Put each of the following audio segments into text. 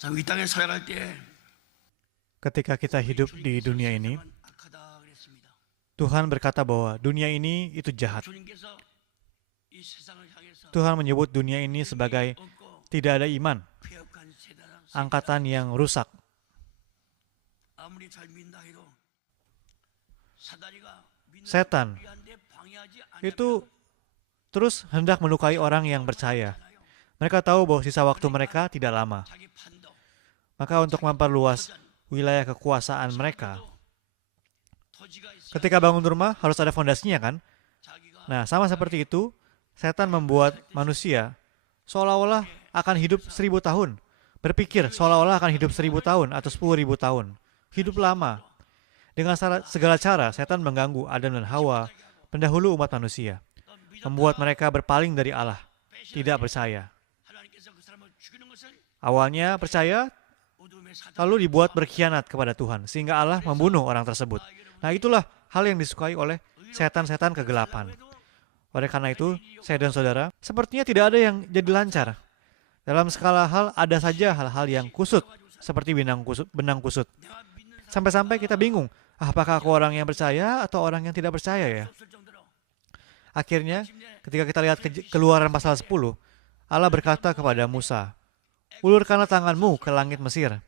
자, 이 땅에 살아갈 때 Ketika kita hidup di dunia ini, 세상은 악하다 그랬습니다. Tuhan berkata bahwa dunia ini itu jahat. 주님께서 이 세상을 향해서 Tuhan menyebut dunia ini sebagai 없고 tidak ada iman, 폐역한 세대라. angkatan yang rusak. 아무리 잘 민다 해도 사다리가 믿는 Setan 우리한테 방해하지 itu terus hendak melukai orang yang percaya. Mereka tahu bahwa sisa waktu mereka tidak lama. 자기 판도 Maka untuk memperluas wilayah kekuasaan mereka, 토지가 있어 ketika bangun rumah harus ada fondasinya kan? 자기가 Nah, sama seperti itu, setan membuat manusia seolah-olah akan hidup 1000 tahun. Berpikir seolah-olah akan hidup 1000 tahun atau 10.000 tahun. Hidup lama. Dengan segala cara, setan mengganggu Adam dan Hawa, pendahulu umat manusia. Membuat mereka berpaling dari Allah, tidak percaya. 하나님께서 그 사람을 죽이는 것을 Awalnya percaya, 어둠의 사단 lalu dibuat berkhianat kepada Tuhan, sehingga Allah membunuh orang tersebut. Nah, itulah hal yang disukai oleh setan-setan kegelapan. Oleh karena itu, saya dan saudara, sepertinya tidak ada yang jadi lancar. Dalam skala hal, ada saja hal-hal yang kusut, seperti benang kusut. 내가 믿는 Sampai-sampai kita bingung, apakah aku orang yang percaya atau orang yang tidak percaya ya? 없을 정도로 Akhirnya, ketika kita lihat Keluaran pasal 10, Allah berkata kepada Musa, "Ulurkanlah tanganmu ke langit Mesir,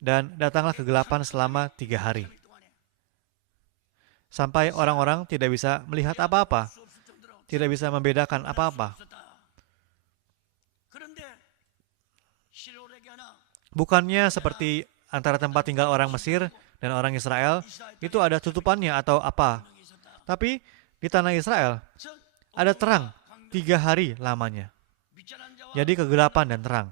dan datanglah kegelapan selama 3 hari." Sampai orang-orang tidak bisa melihat apa-apa, 수 없을 정도로 tidak bisa membedakan apa-apa. 없었다. 그런데 시로에게 하나 Bukannya seperti antara tempat tinggal orang Mesir dan orang Israel, itu ada tutupannya atau apa. 명이 있었다. Tapi di tanah Israel 즉 ada terang 3 hari lamanya. 미천한 자와 Jadi kegelapan dan terang.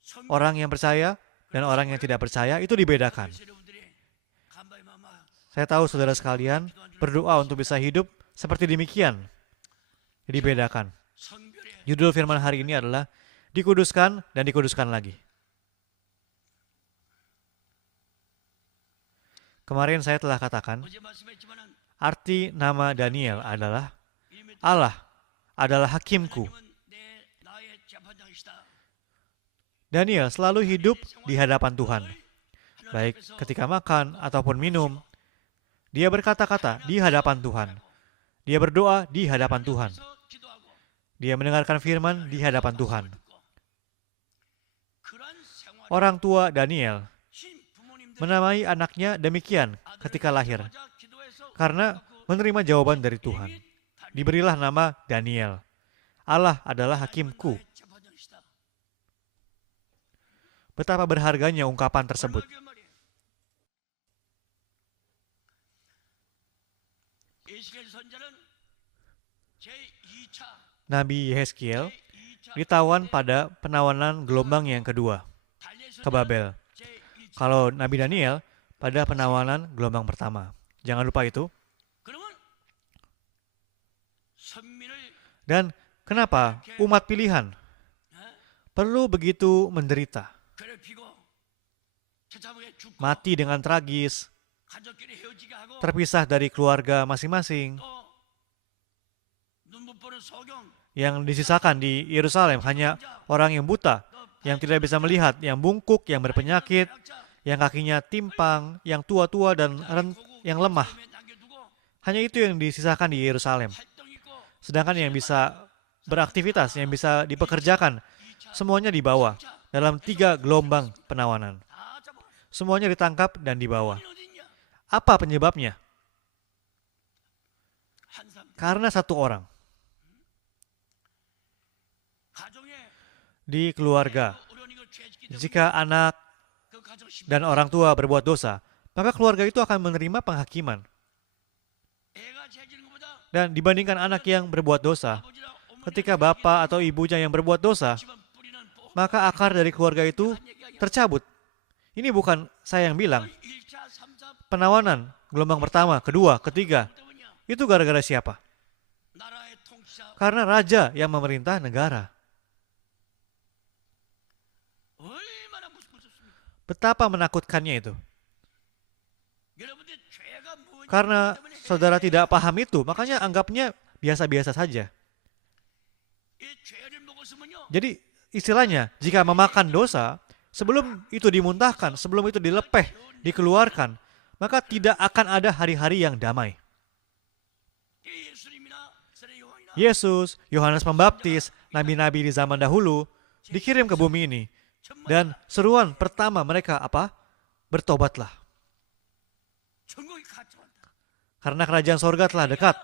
성 Orang yang percaya dan orang yang tidak percaya itu dibedakan. 여러분들이 간바이 마마 Saya tahu saudara sekalian berdoa untuk bisa hidup seperti demikian. Dibedakan. 성별의 Judul firman hari ini adalah dikuduskan dan dikuduskan lagi. Kemarin saya telah katakan, 어제 말씀했지만은 arti nama Daniel adalah 이름이 Allah adalah hakimku. 하나님은 나의 재판장이시다. Daniel selalu hidup di hadapan Tuhan, baik ketika makan ataupun minum. Dia berkata-kata di hadapan Tuhan. Dia berdoa di hadapan Tuhan. 그래서 기도하고 Dia mendengarkan firman di hadapan Tuhan. 그러한 생활 Orang tua Daniel 신 부모님들이 menamai anaknya demikian ketika lahir, 아들을 기도해서 karena menerima jawaban dari Tuhan. Diberilah nama Daniel. Allah adalah hakimku. 나의 재판장이시다. Betapa berharganya ungkapan tersebut. 얼마나 말이에요. 에스겔 선자는 제2차 Nabi Yeskiel ditawan pada penawanan gelombang yang kedua ke Babel. 제2차 Kalau Nabi Daniel pada penawanan gelombang pertama. Jangan lupa itu. 그러면 선민을 Dan kenapa umat pilihan perlu begitu menderita, 괴롭히고 처참하게 죽고 mati dengan tragis, 가족끼리 헤어지게 하고 terpisah dari keluarga masing-masing, 또 눈 못 보는 소경 yang disisakan di Yerusalem hanya orang yang buta, yang tidak bisa melihat, yang bungkuk, yang berpenyakit, yang kakinya timpang, yang tua-tua dan yang lemah. 남겨두고 Hanya itu yang disisakan di Yerusalem. 활동 있고 Sedangkan yang bisa beraktivitas, yang bisa dipekerjakan, semuanya dibawa dalam 3 gelombang penawanan. 다 잡아. Semuanya ditangkap dan dibawa. 어디 있냐? Apa penyebabnya? 한 사람 Karena satu orang 가정에 di keluarga. 어려운 이걸 죄짓기 때문에 Jika anak 그 가정 dan orang tua berbuat dosa, maka keluarga itu akan menerima penghakiman. 애가 죄지는 것보다 Dan dibandingkan anak yang berbuat dosa, 아버지나 어머니가 ketika bapak atau ibunya yang berbuat dosa, 집안 뿌리는 복 maka akar dari keluarga itu 한 얘기하기 tercabut. Ini bukan saya yang bilang. 1차, 3차 Penawanan, gelombang pertama, kedua, ketiga, 때문이야. itu gara-gara siapa? 나라의 통치자 Karena raja yang memerintah negara. 얼마나 무섭습니까? Betapa menakutkannya itu. 여러분들 죄가 뭔지 Karena 때문에 saudara tidak paham itu, makanya anggapnya biasa-biasa saja. 이 죄를 먹었으면요 Jadi istilahnya, jika memakan dosa, Sebelum itu dimuntahkan, sebelum itu dilepeh, dikeluarkan, maka tidak akan ada hari-hari yang damai. 예수님이나 세례 요한이나 Yesus, Yohanes Pembaptis, nabi-nabi di zaman dahulu dikirim ke bumi ini. Dan seruan pertama mereka apa? Bertobatlah. 천국이 가까웠다. Karena kerajaan sorga telah dekat.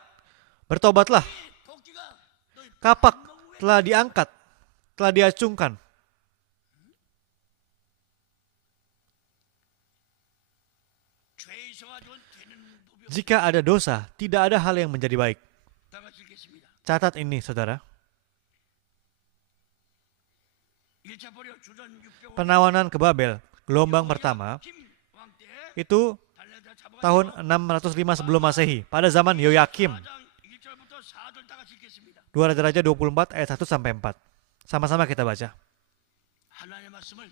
Bertobatlah. 복지가 너희 Kapak telah diangkat, telah diacungkan. 죄 있어가지고 되는 법이 없다. Jika ada dosa, tidak ada hal yang menjadi baik. 다 같이 읽겠습니다. Catat ini, saudara. 1차 보려 주전 600원 Penawanan ke Babel, gelombang pertama, 김왕 때 itu 달려다 잡아가 tahun 605 sebelum Masehi, pada zaman Yoyakim. 1절부터 4절 다 같이 읽겠습니다. 2 Raja-Raja 24 ayat 1 sampai 4. Sama-sama kita baca. 하나님의 말씀을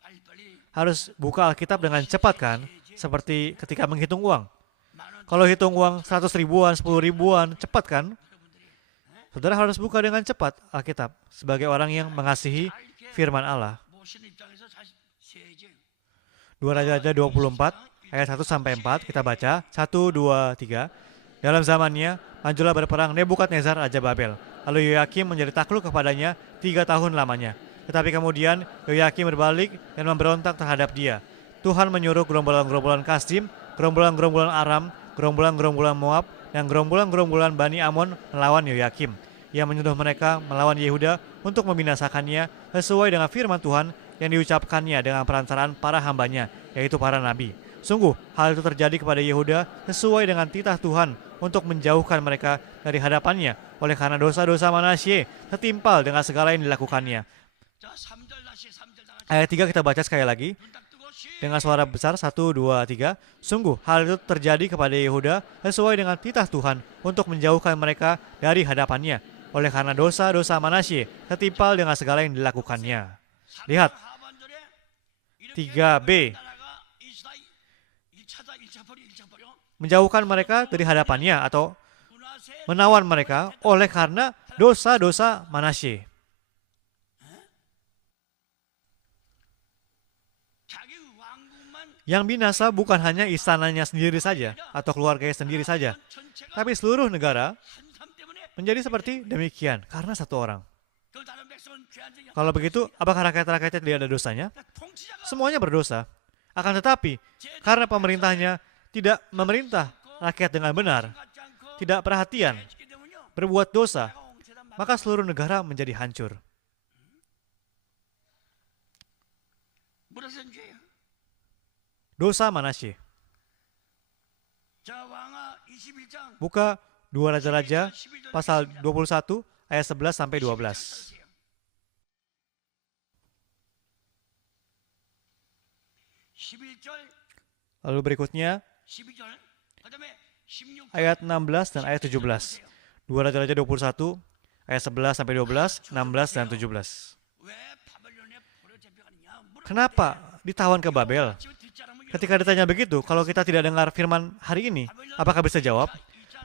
빨리빨리 Harus buka Alkitab dengan cepat kan? Seperti ketika menghitung uang. 만원 Kalau hitung uang 100 ribuan, 10 ribuan, cepat kan? Saudara harus buka dengan cepat Alkitab sebagai orang yang mengasihi firman Allah. 모신 입장에서 사실 세제 2 Raja-Raja 24 ayat 1 sampai 4 kita baca. 1, 2, 3. Dalam zamannya, majulah berperang Nebukadnezar Raja Babel. Lalu Yoyakim menjadi takluk kepadanya 3 tahun lamanya. Tetapi kemudian Yoyakim berbalik dan memberontak terhadap dia. Tuhan menyuruh gerombolan-gerombolan Kasdim, gerombolan-gerombolan Aram, gerombolan-gerombolan Moab, dan gerombolan-gerombolan Bani Amon melawan Yoyakim. Ia menyuruh mereka melawan Yehuda untuk membinasakannya sesuai dengan firman Tuhan yang diucapkannya dengan perantaraan para hambanya, yaitu para nabi. Sungguh, hal itu terjadi kepada Yehuda sesuai dengan titah Tuhan untuk menjauhkan mereka dari hadapannya oleh karena dosa-dosa Manasye setimpal dengan segala yang dilakukannya. 자 3절 다시 3절 다 같이 Ayat 3 kita baca sekali lagi 눈 딱 뜨고 시 dengan suara besar. 1, 2, 3. Sungguh, hal itu terjadi kepada Yehuda sesuai dengan titah Tuhan untuk menjauhkan mereka dari hadapannya oleh karena dosa-dosa Manasye setimpal dengan segala yang dilakukannya. Lihat, 하반절에 3b. 나라가 이스라엘 1차 버려 Menjauhkan mereka dari hadapannya atau 문하세 menawan mereka oleh karena dosa-dosa Manasye. 자기 왕국만 Yang binasa bukan hanya istananya sendiri saja atau keluarganya sendiri saja, 전체가 tapi seluruh negara 한 삶 때문에 menjadi seperti demikian karena satu orang. 그 다른 백성은 죄한 적이 Kalau begitu, apakah rakyat-rakyatnya tidak ada dosanya? 통치자가 Semuanya berdosa. Akan tetapi, karena pemerintahnya tidak memerintah rakyat dengan benar, 갖지 않고 tidak perhatian, 해지기 때문이요. berbuat dosa, 내가 옹세단 말 maka seluruh negara menjadi hancur. 무엇은 죄예요? Dosa Manasye. 자 왕하 21장 Buka 2 Raja-Raja pasal 21 ayat 11 sampai 12. 11절 Lalu berikutnya 12절 그다음에 16절 ayat 16 dan ayat 17. 2 Raja-Raja 21 ayat 11 sampai 12, 16 dan 17. 왜 바벨론에 포로 잡혀가느냐? Kenapa ditawan ke Babel? Ketika ditanya begitu, kalau kita tidak dengar firman hari ini, apakah bisa jawab?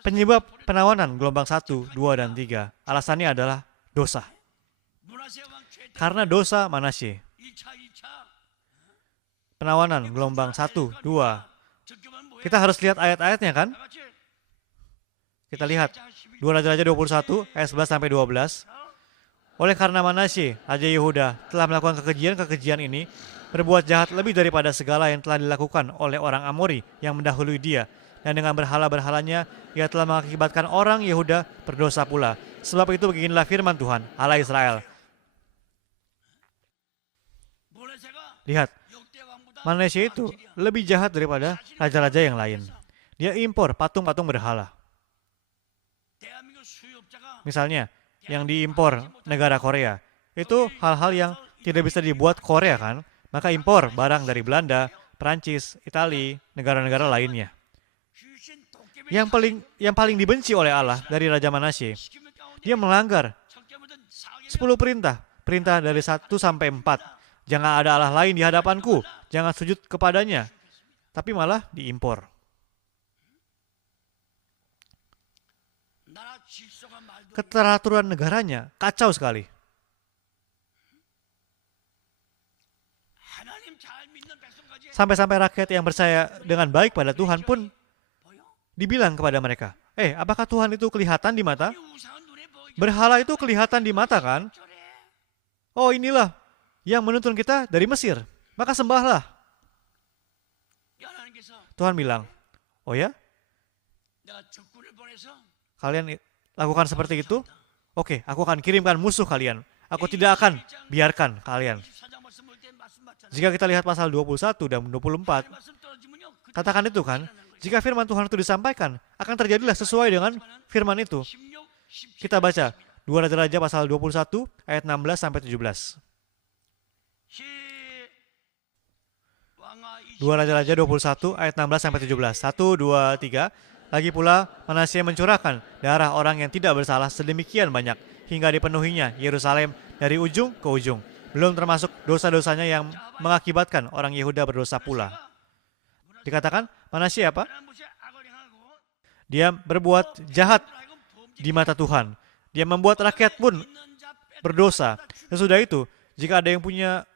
Penyebab penawanan gelombang 1, 2, dan 3. Alasannya adalah dosa. Karena dosa Manasye. 1차 Penawanan gelombang 1, 2. Kita harus lihat ayat-ayatnya kan? Kita lihat 2 Raja-Raja 21 ayat 11 sampai 12. Oleh karena Manasye, Raja Yehuda, telah melakukan kekejian ini, berbuat jahat lebih daripada segala yang telah dilakukan oleh orang Amori yang mendahului dia. Dan dengan berhala-berhalanya, ia telah mengakibatkan orang Yehuda berdosa pula. Sebab itu beginilah firman Tuhan, Allah Israel. Lihat, Manasye itu lebih jahat daripada raja-raja yang lain. Dia impor patung-patung berhala. Misalnya, yang diimpor negara Korea, itu hal-hal yang tidak bisa dibuat Korea kan? Maka impor barang dari Belanda, Prancis, Itali, negara-negara lainnya. Yang paling dibenci oleh Allah dari Raja Manasye, dia melanggar 10 perintah. Perintah dari 1 sampai 4. Jangan ada Allah lain di hadapanku, jangan sujud kepadanya. Tapi malah diimpor. Keteraturan negaranya kacau sekali. Sampai-sampai rakyat yang percaya dengan baik pada Tuhan pun dibilang kepada mereka, apakah Tuhan itu kelihatan di mata? Berhala itu kelihatan di mata kan? Oh, inilah yang menuntun kita dari Mesir. Maka sembahlah. Tuhan bilang, oh ya? Kalian lakukan seperti itu? Oke, aku akan kirimkan musuh kalian. Aku tidak akan biarkan kalian. Jika kita lihat pasal 21 dan 24, katakan itu kan, jika firman Tuhan itu disampaikan, akan terjadilah sesuai dengan firman itu. Kita baca 2 Raja-Raja pasal 21 ayat 16 sampai 17. 2 Raja-Raja 21 ayat 16 sampai 17. 1, 2, 3. Lagi pula Manasye mencurahkan darah orang yang tidak bersalah sedemikian banyak hingga dipenuhinya Yerusalem dari ujung ke ujung. Belum termasuk dosa-dosanya yang mengakibatkan orang Yehuda berdosa pula. Dikatakan Manasye apa? Dia berbuat jahat di mata Tuhan. Dia membuat rakyat pun berdosa. Sesudah itu, jika ada yang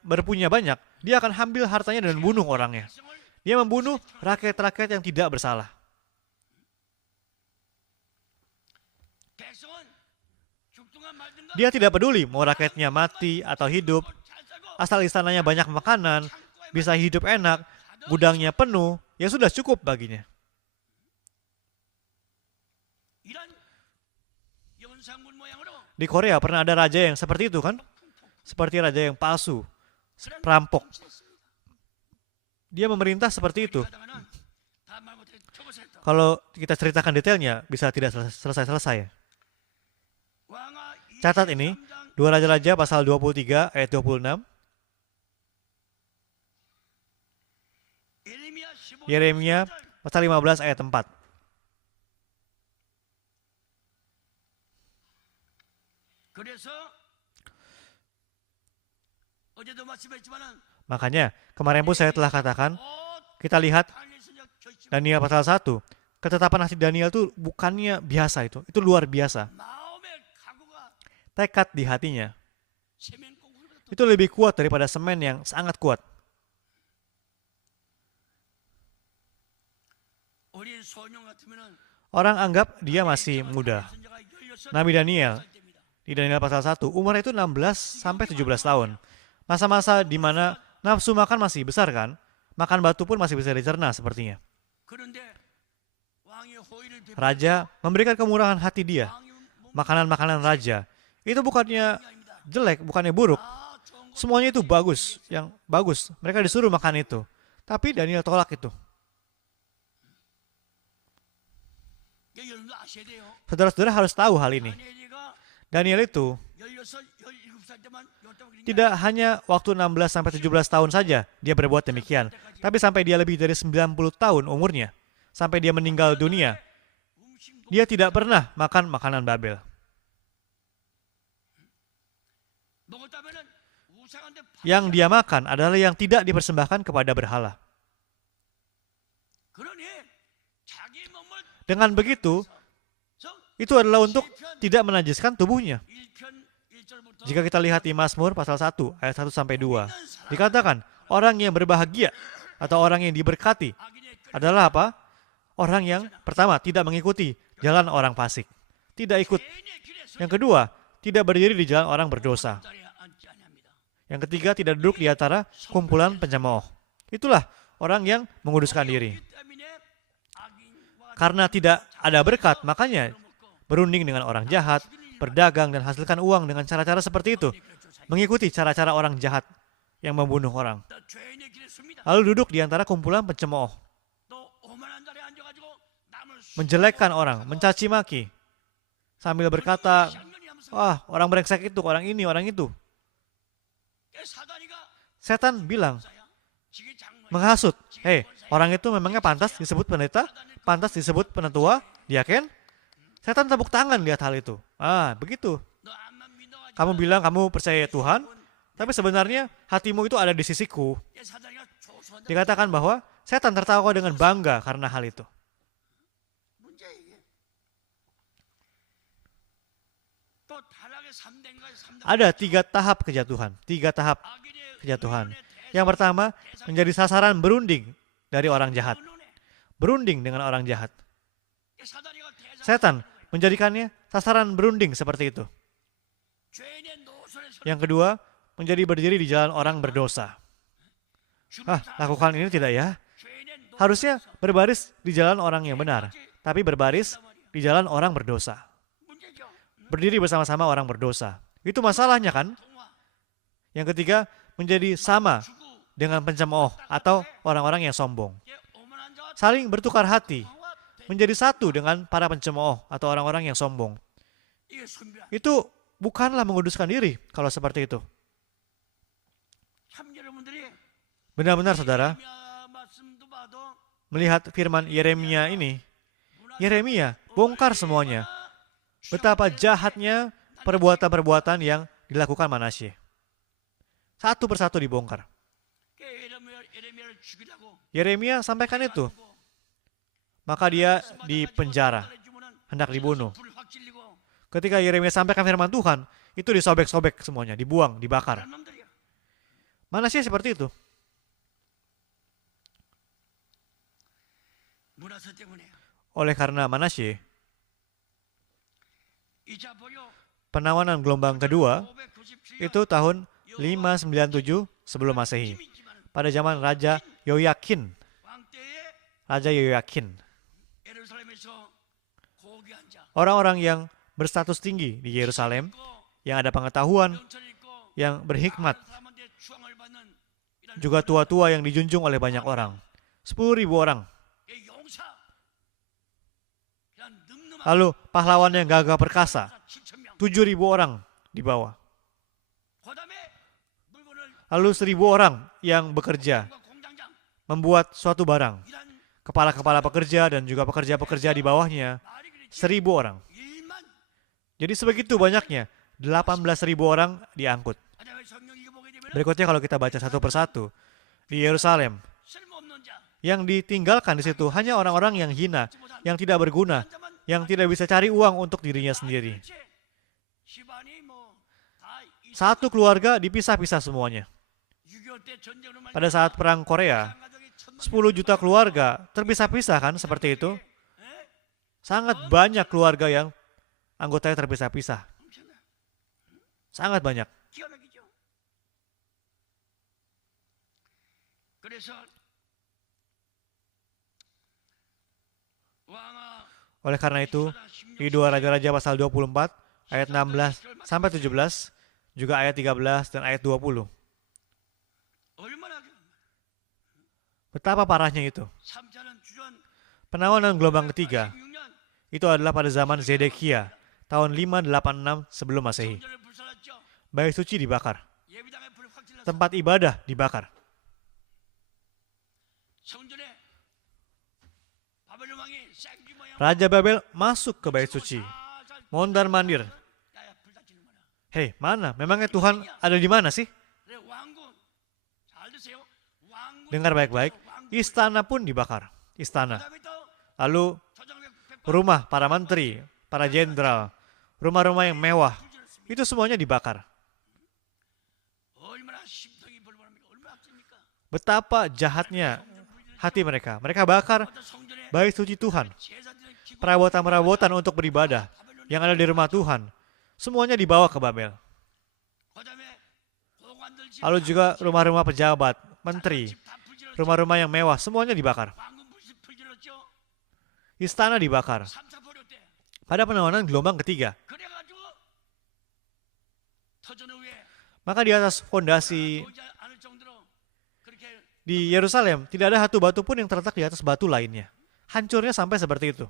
berpunya banyak, dia akan ambil hartanya dan bunuh orangnya. Dia membunuh rakyat-rakyat yang tidak bersalah. Dia tidak peduli mau rakyatnya mati atau hidup, asal istananya banyak makanan, bisa hidup enak, gudangnya penuh, ya sudah cukup baginya. Di Korea pernah ada raja yang seperti itu kan? Seperti raja yang palsu, perampok. Dia memerintah seperti itu. Kalau kita ceritakan detailnya, bisa tidak selesai-selesai. Catat ini, 2 Raja-Raja pasal 23 ayat 26. Yeremia pasal 15 ayat 4. Makanya, kemarin pun saya telah katakan, kita lihat Daniel pasal 1. Ketetapan hati Daniel itu bukannya biasa itu luar biasa. Tekad di hatinya itu lebih kuat daripada semen yang sangat kuat. Orang anggap dia masih muda. Nabi Daniel di Daniel pasal 1, umurnya itu 16 sampai 17 tahun. Masa-masa di mana nafsu makan masih besar kan? Makan batu pun masih bisa dicerna sepertinya. Raja memberikan kemurahan hati dia. Makanan-makanan raja itu bukannya jelek, bukannya buruk. Semuanya itu bagus, yang bagus. Mereka disuruh makan itu. Tapi Daniel tolak itu. Saudara-saudara harus tahu hal ini. Daniel itu tidak hanya waktu 16 sampai 17 tahun saja dia berbuat demikian, tapi sampai dia lebih dari 90 tahun umurnya, sampai dia meninggal dunia, dia tidak pernah makan makanan Babel. Yang dia makan adalah yang tidak dipersembahkan kepada berhala. Dengan begitu, itu adalah untuk tidak menajiskan tubuhnya. Jika kita lihat di Mazmur pasal 1 ayat 1 sampai 2, dikatakan orang yang berbahagia atau orang yang diberkati adalah apa? Orang yang pertama tidak mengikuti jalan orang fasik, tidak ikut. Yang kedua, tidak berdiri di jalan orang berdosa. Yang ketiga, tidak duduk di antara kumpulan pencemooh. Itulah orang yang menguduskan diri. Karena tidak ada berkat, makanya berunding dengan orang jahat, berdagang dan hasilkan uang dengan cara-cara seperti itu. Mengikuti cara-cara orang jahat yang membunuh orang. Lalu duduk di antara kumpulan pencemooh. Menjelekkan orang, mencaci maki. Sambil berkata, wah, orang brengsek itu, orang ini, orang itu. Setan bilang, menghasut, orang itu memangnya pantas disebut pendeta, pantas disebut penetua, diaken? Setan tepuk tangan lihat hal itu. Begitu. Kamu bilang kamu percaya Tuhan, tapi sebenarnya hatimu itu ada di sisiku. Dikatakan bahwa setan tertawa dengan bangga karena hal itu. Ada 3 tahap kejatuhan. 3 tahap kejatuhan. Yang pertama, menjadi sasaran berunding dari orang jahat. Berunding dengan orang jahat. Setan menjadikannya sasaran berunding seperti itu. Yang kedua, menjadi berdiri di jalan orang berdosa. Lakukan ini tidak ya? Harusnya berbaris di jalan orang yang benar, tapi berbaris di jalan orang berdosa. Berdiri bersama-sama orang berdosa. Itu masalahnya kan? Yang ketiga, menjadi sama dengan pencemooh atau orang-orang yang sombong. Saling bertukar hati, menjadi satu dengan para pencemooh atau orang-orang yang sombong. Itu bukanlah menguduskan diri kalau seperti itu. Benar-benar saudara, melihat firman Yeremia ini, Yeremia bongkar semuanya. Betapa jahatnya perbuatan-perbuatan yang dilakukan Manasye. Satu persatu dibongkar. Yeremia sampaikan itu. Maka dia dipenjara, hendak dibunuh. Ketika Yeremia sampaikan firman Tuhan, itu disobek-sobek semuanya, dibuang, dibakar. Manasye seperti itu. Oleh karena Manasye, penawanan gelombang kedua itu tahun 597 sebelum Masehi. Pada zaman Raja Yoyakin. Raja Yoyakin. Orang-orang yang berstatus tinggi di Yerusalem, yang ada pengetahuan, yang berhikmat, juga tua-tua yang dijunjung oleh banyak orang. 10.000 orang. Lalu pahlawan yang gagah perkasa, 7.000 orang di bawah. Lalu 1.000 orang yang bekerja, membuat suatu barang. Kepala-kepala pekerja dan juga pekerja-pekerja di bawahnya, 1.000 orang. Jadi sebegitu banyaknya, 18.000 orang diangkut. Berikutnya kalau kita baca satu persatu, di Yerusalem, yang ditinggalkan di situ hanya orang-orang yang hina, yang tidak berguna, yang tidak bisa cari uang untuk dirinya sendiri. Satu keluarga dipisah-pisah semuanya. Pada saat Perang Korea, 10 juta keluarga terpisah-pisah kan seperti itu. Sangat banyak keluarga yang anggotanya terpisah-pisah. Sangat banyak. Oleh karena itu, di 2 Raja-Raja pasal 24, ayat 16 sampai 17, juga ayat 13 dan ayat 20. Betapa parahnya itu. Penawanan gelombang ketiga, itu adalah pada zaman Zedekia, tahun 586 sebelum Masehi. Bait suci dibakar. Tempat ibadah dibakar. Raja Babel masuk ke bait suci. Mondar-mandir. Hei, mana? Memangnya Tuhan ada di mana sih? Dengar baik-baik. Istana pun dibakar. Istana. Lalu rumah para menteri, para jenderal, rumah-rumah yang mewah, itu semuanya dibakar. Betapa jahatnya hati mereka. Mereka bakar bait suci Tuhan. Perabotan-perabotan untuk beribadah yang ada di rumah Tuhan, semuanya dibawa ke Babel. Lalu juga rumah-rumah pejabat, menteri, rumah-rumah yang mewah, semuanya dibakar. Istana dibakar. Pada penawanan gelombang ketiga. Maka di atas fondasi di Yerusalem, tidak ada satu batu pun yang terletak di atas batu lainnya. Hancurnya sampai seperti itu.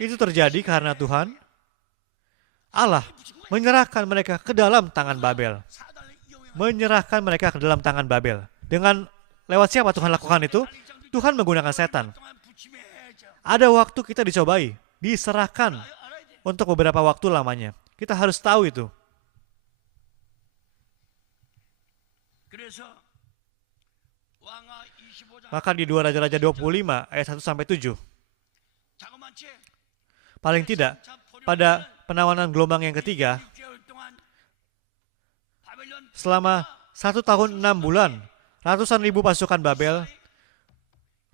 Itu terjadi karena Tuhan, Allah, menyerahkan mereka ke dalam tangan Babel. Menyerahkan mereka ke dalam tangan Babel. Dengan lewat siapa Tuhan lakukan itu? Tuhan menggunakan setan. Ada waktu kita dicobai, diserahkan untuk beberapa waktu lamanya. Kita harus tahu itu. Maka di 2 Raja-Raja 25 ayat 1-7. Paling tidak, pada penawanan gelombang yang ketiga, Selama 1 tahun 6 bulan, ratusan ribu pasukan Babel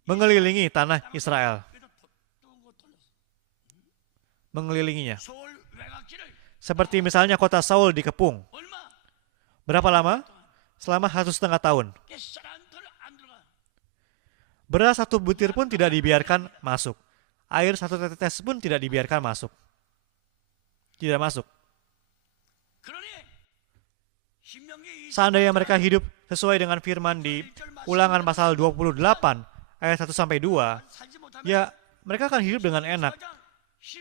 mengelilingi tanah Israel. Mengelilinginya. 서울 외곽지를 Seperti misalnya kota Saul dikepung. 얼마 Berapa lama? Selama 1,5 tahun. 뱃살 안 들어가. Beras 1 butir pun tidak dibiarkan masuk. Air 1 tetes pun tidak dibiarkan masuk. Tidak masuk. 그러니 신명기 Seandainya mereka hidup sesuai dengan firman di Ulangan pasal 28 ayat 1-2, 살지 못하면 ya mereka akan hidup dengan enak.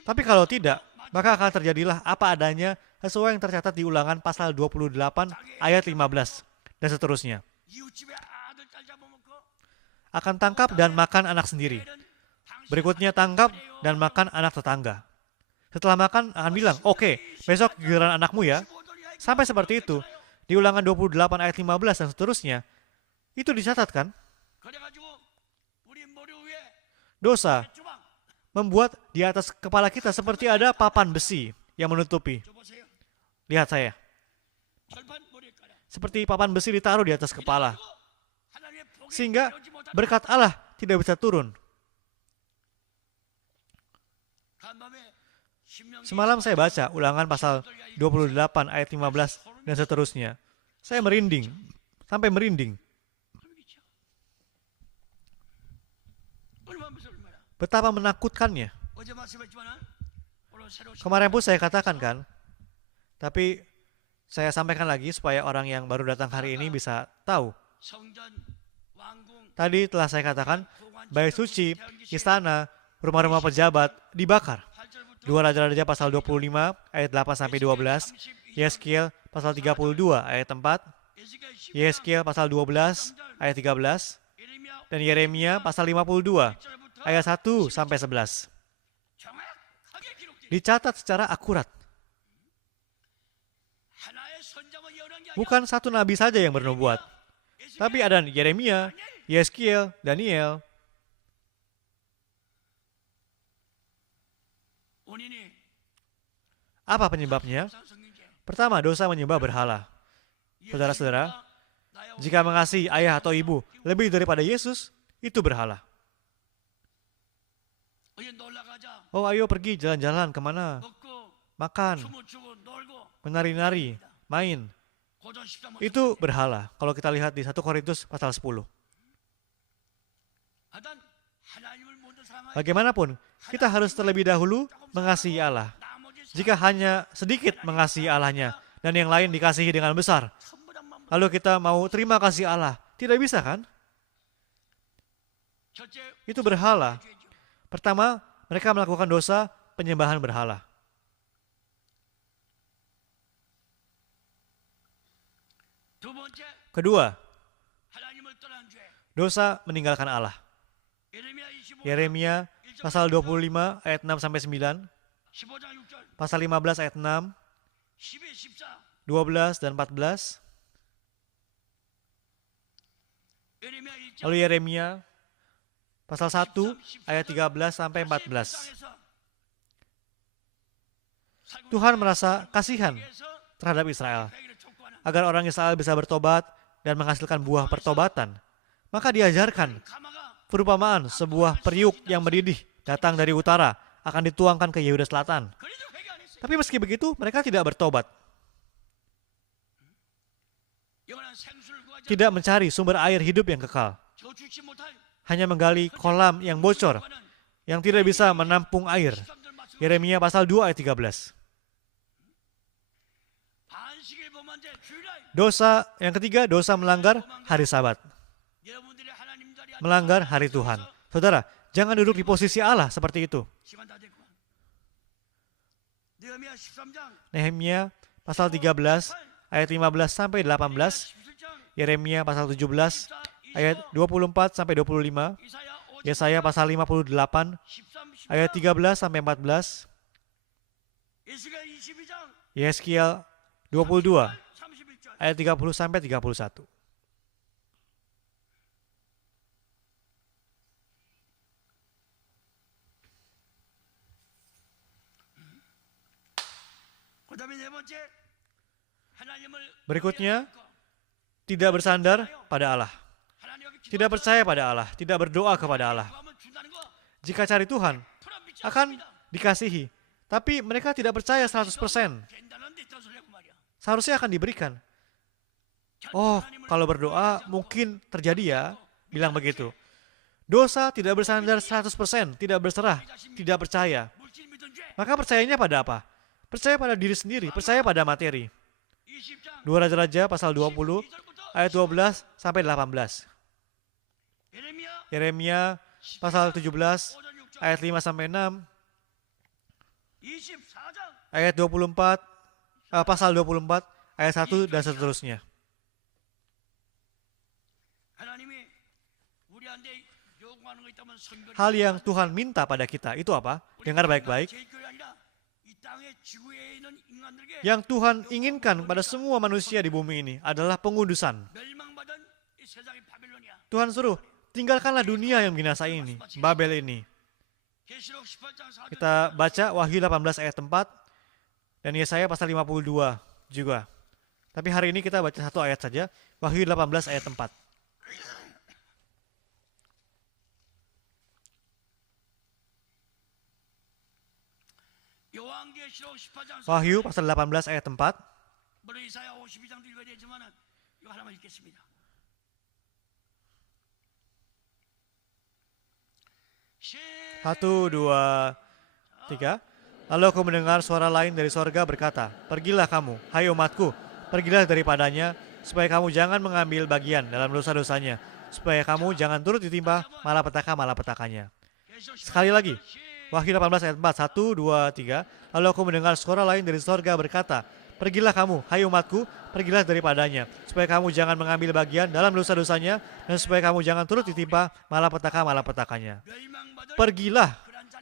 Tapi kalau tidak, maka akan terjadilah apa adanya sesuai yang tercatat di Ulangan pasal 28 ayat 15 dan seterusnya. 이웃집에 아들 딸 잡아먹고 Akan tangkap dan makan anak sendiri. Berikutnya tangkap dan makan anak tetangga. Setelah makan akan bilang, oke, besok giliran anakmu ya. Sampai seperti itu. Di Ulangan 28 ayat 15 dan seterusnya. Itu dicatat kan? 그래가지고 우리 머리 위에 Dosa 주방 membuat di atas kepala kita seperti ada papan besi yang menutupi. 저 보세요. Lihat saya. 철판 머리에 깔아. Seperti papan besi ditaruh di atas kepala. 하나님의 복이 Sehingga 내려오지 못하는 berkat Allah tidak bisa turun. 간밤에 신명기 Semalam saya baca Ulangan pasal 28 ayat 15 dan seterusnya. Saya merinding. Sampai merinding. 얼마나 무서워 얼마나. Betapa menakutkannya. 어제 말씀했지만 오늘 새로 Kemarin pun saya katakan kan. Tapi saya sampaikan lagi supaya orang yang baru datang hari ini bisa tahu. 성전 왕궁 Tadi telah saya katakan, bait suci, istana, rumah-rumah pejabat dibakar. 2 Raja-Raja pasal 25 ayat 8-12, Yeskiel pasal 32 ayat 4, Yeskiel pasal 12 ayat 13, dan Yeremia pasal 52 ayat 1-11. 정확하게 기록돼. Dicatat secara akurat. 하나의 선장은 여러 개 아니야. Bukan satu nabi saja yang bernubuat, tapi ada Yeremia, Yeskiel, Daniel. 원인이 Apa penyebabnya? 성경제. Pertama, dosa menyembah berhala. Saudara-saudara, jika mengasihi ayah atau ibu lebih daripada Yesus, itu berhala. 어디 놀러 가자. Oh, ayo pergi jalan-jalan kemana? 먹고 Makan, 춤을 추고 놀고 menari-nari, main. 고전 13호. Itu berhala. Kalau kita lihat di 1 Korintus pasal 10. 하단 하나님을 먼저 사랑하여 Bagaimanapun, kita harus terlebih dahulu mengasihi Allah. 나머지 Jika hanya sedikit mengasihi Allahnya dan yang lain dikasihi dengan besar, 천부장만 lalu kita mau terima kasih Allah, tidak bisa kan? 첫째 Itu berhala. 죄죠. Pertama, mereka melakukan dosa penyembahan berhala. 두 번째 Kedua, 하나님을 떠난 죄. dosa meninggalkan Allah. 예레미야 25장 Yeremia pasal 25 ayat 6-9, 15장 6절 pasal 15 ayat 6, 12 14 12 dan 14, 예레미야 1장 lalu Yeremia pasal 1 ayat 13 sampai 14. Tuhan merasa kasihan terhadap Israel agar orang Israel bisa bertobat dan menghasilkan buah pertobatan. Maka diajarkan perumpamaan sebuah periuk yang mendidih datang dari utara akan dituangkan ke Yehuda Selatan. Tapi meski begitu mereka tidak bertobat, tidak mencari sumber air hidup yang kekal, hanya menggali kolam yang bocor yang tidak bisa menampung air. Yeremia pasal 2 ayat 13. Dosa yang ketiga, dosa melanggar hari Sabat, melanggar hari Tuhan. Saudara, jangan duduk di posisi Allah seperti itu. Nehemia pasal 13 ayat 15 sampai 18, Yeremia pasal 17 ayat 24 sampai 25, Yesaya pasal 58 ayat 13 sampai 14, Yeskiel 22 ayat 30 sampai 31. 그다음에 네 번째 하나님을 Berikutnya, tidak bersandar pada Allah, tidak percaya pada Allah, tidak berdoa kepada Allah. Jika cari Tuhan, akan dikasihi. Tapi mereka tidak percaya 100%. Seharusnya akan diberikan. Oh, kalau berdoa mungkin terjadi ya, bilang begitu. Dosa tidak bersandar 100%, tidak berserah, tidak percaya. Maka percayanya pada apa? Percaya pada diri sendiri, percaya pada materi. 2 Raja-Raja pasal 20 ayat 12 sampai 18. Yeremia pasal 17 ayat 5 sampai 6. Ayat 24 pasal 24 ayat 1 dan seterusnya. Hal yang Tuhan minta pada kita itu apa? Dengar baik-baik. Yang Tuhan inginkan pada semua manusia di bumi ini adalah pengudusan. Tuhan suruh, tinggalkanlah dunia yang binasa ini, Babel ini. Kita baca Wahyu 18 ayat 4 dan Yesaya pasal 52 juga. Tapi hari ini kita baca satu ayat saja, Wahyu 18 ayat 4. Wahyu pasal 18 ayat 4. Satu, dua, tiga. Lalu aku mendengar suara lain dari sorga berkata, pergilah kamu, hai umatku, pergilah daripadanya, supaya kamu jangan mengambil bagian dalam dosa-dosanya, supaya kamu jangan turut ditimpa malapetaka-malapetakanya. Sekali lagi, Wahyu 18 ayat 4, 1, 2, 3. Lalu aku mendengar suara lain dari sorga berkata, pergilah kamu, hai umatku, pergilah daripadanya, supaya kamu jangan mengambil bagian dalam dosa-dosanya, dan supaya kamu jangan turut ditimpa malapetaka-malapetakanya. Pergilah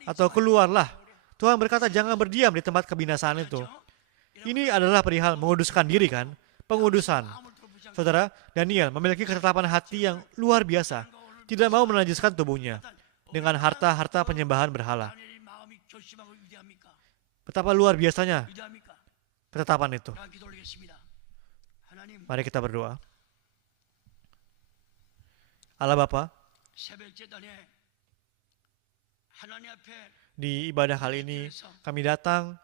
atau keluarlah. Tuhan berkata jangan berdiam di tempat kebinasaan itu. Ini adalah perihal menguduskan diri kan? Pengudusan. Saudara, Daniel memiliki ketetapan hati yang luar biasa. Tidak mau menajiskan tubuhnya dengan harta-harta penyembahan berhala. Betapa luar biasanya ketetapan itu. Mari kita berdoa. Allah Bapa, di ibadah kali ini kami datang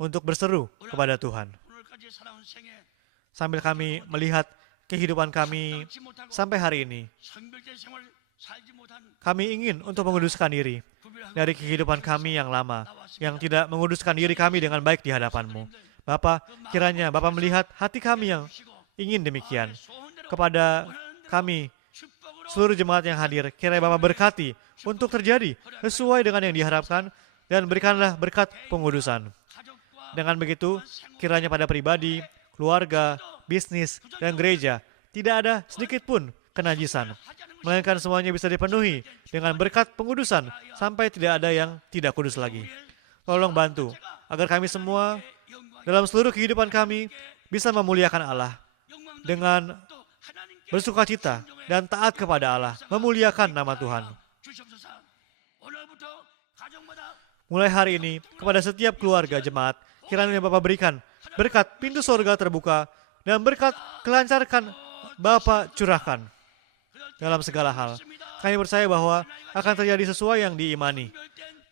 untuk berseru kepada Tuhan. Sambil kami melihat kehidupan kami sampai hari ini, kami ingin untuk menguduskan diri dari kehidupan kami yang lama, yang tidak menguduskan diri kami dengan baik di hadapan-Mu. Bapa, kiranya Bapa melihat hati kami yang ingin demikian. Kepada kami, seluruh jemaat yang hadir, kiranya Bapa berkati untuk terjadi sesuai dengan yang diharapkan dan berikanlah berkat pengudusan. Dengan begitu, kiranya pada pribadi, keluarga, bisnis, dan gereja tidak ada sedikit pun kenajisan, melainkan semuanya bisa dipenuhi dengan berkat pengudusan sampai tidak ada yang tidak kudus lagi. Tolong bantu agar kami semua dalam seluruh kehidupan kami bisa memuliakan Allah dengan bersukacita dan taat kepada Allah, memuliakan nama Tuhan. Mulai hari ini, kepada setiap keluarga jemaat, kiranya Bapak berikan berkat pintu sorga terbuka dan berkat kelancarkan Bapak curahkan dalam segala hal. Kami percaya bahwa akan terjadi sesuai yang diimani.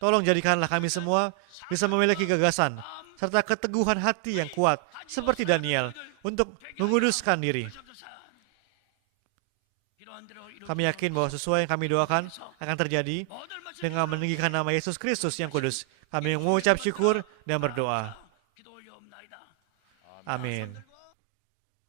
Tolong jadikanlah kami semua bisa memiliki gagasan serta keteguhan hati yang kuat seperti Daniel untuk menguduskan diri. Kami yakin bahwa sesuai yang kami doakan akan terjadi dengan meninggikan nama Yesus Kristus yang kudus. Kami mengucap syukur dan berdoa. Amin.